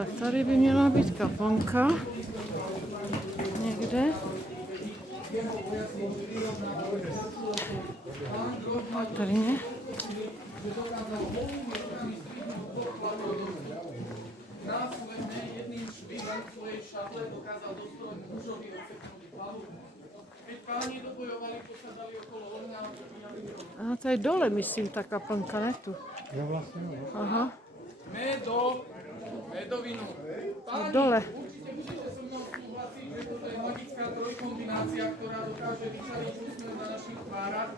Tak tady by měla být kaponka někde. Patrně. A tady dole, myslím, ta kaponka, ne tu. Aha. Medovinu. Páni, Dole. určite môžete so mnou súhlasiť, že toto je magická trojkombinácia, ktorá dokáže vyčariť úsmev na našich tvárach.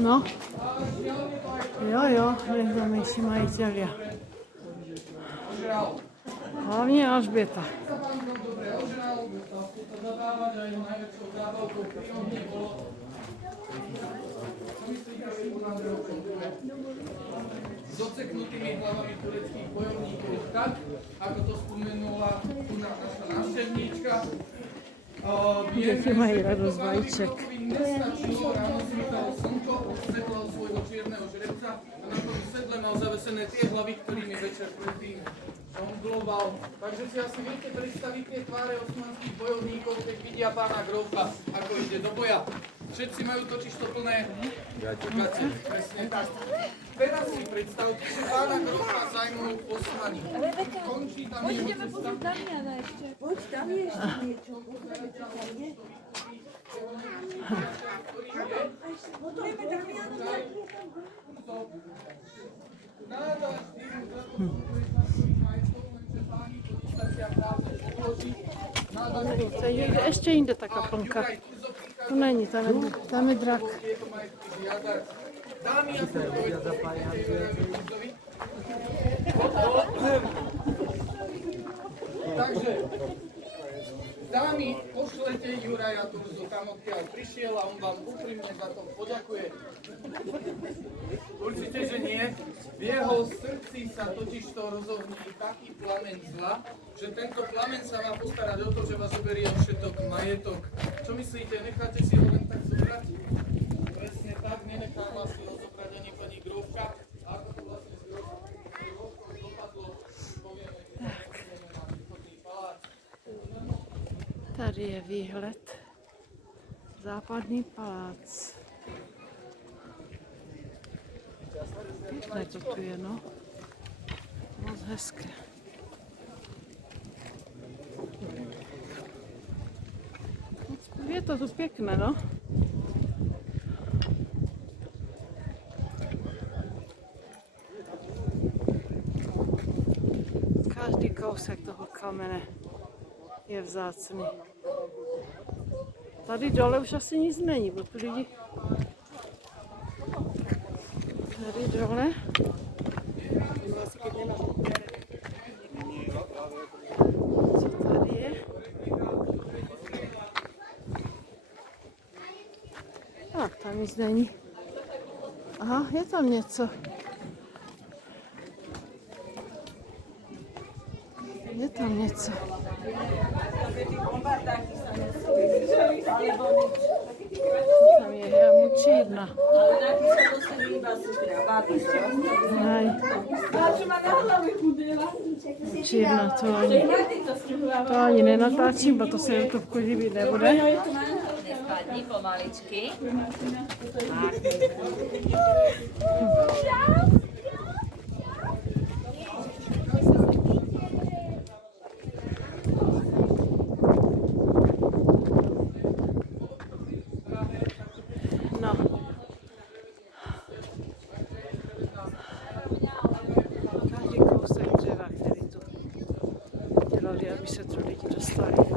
No. A žiaľ je to aj Jo, nejznámější majiteľia. ožral. Hlavně Alžběta. Sa pán Grof dobre ožral, dal sa zabávať a jeho najväčšou zábavkou pri ňom nebolo. Čo myslíte, že bol na druhom konture? S odseknutými hlavami tureckých bojovníkov, tak, ako to spomenula tu naša návštevníčka. Děti mají radost vajíček. Nestačilo, ráno svítalo slnko, odsedlal svojho čierneho žrebca a na tom sedle mal zavesené tie hlavy, ktorými večer predtým žongloval. Takže si asi viete predstaviť tie tváre osmanských bojovníkov, keď vidia pána Grofa, ako ide do boja. Všetci majú totiž to plné gate. Presne tak. Teraz si predstavte, že pána Grofa zajmú Osmani. Končí tam jeho cesta. Poď, tam je ešte niečo. Tady je ještě jinde ta kaponka. To není, tam je drak. Takže, dámy, pošlete Juraja Turzu tam, odkiaľ prišiel a on vám úprimne za to poďakuje. Určite, že nie. V jeho srdci sa totižto rozohní taký plameň zla, že tento plameň sa má postarať o to, že vás zoberie všetok majetok. Čo myslíte, necháte si ho len tak zobrať? Presne tak, nenecháva si ho zobrať ani pani Grófka. A ako to vlastne s Grófkou dopadlo, povieme, keď pôjdeme na východný palác. Tady je výhled. Západní palác. Pěkné to tu je, no. Moc hezké. Je to tu pěkné, no. Každý kousek toho kamene je vzácný. Tady dole už asi nic není, bo tu lidi... Tady dole. Co tady je? A tam nic není. Aha, je tam něco. Je tam něco. Tam je jamučírna. Mučírna, to ani nenatáčím, bo to se YouTubeku líbit nebude. Nespadni pomaličky. No. Každý kousek dřeva, který tu dělali, aby se tu lidi dostali.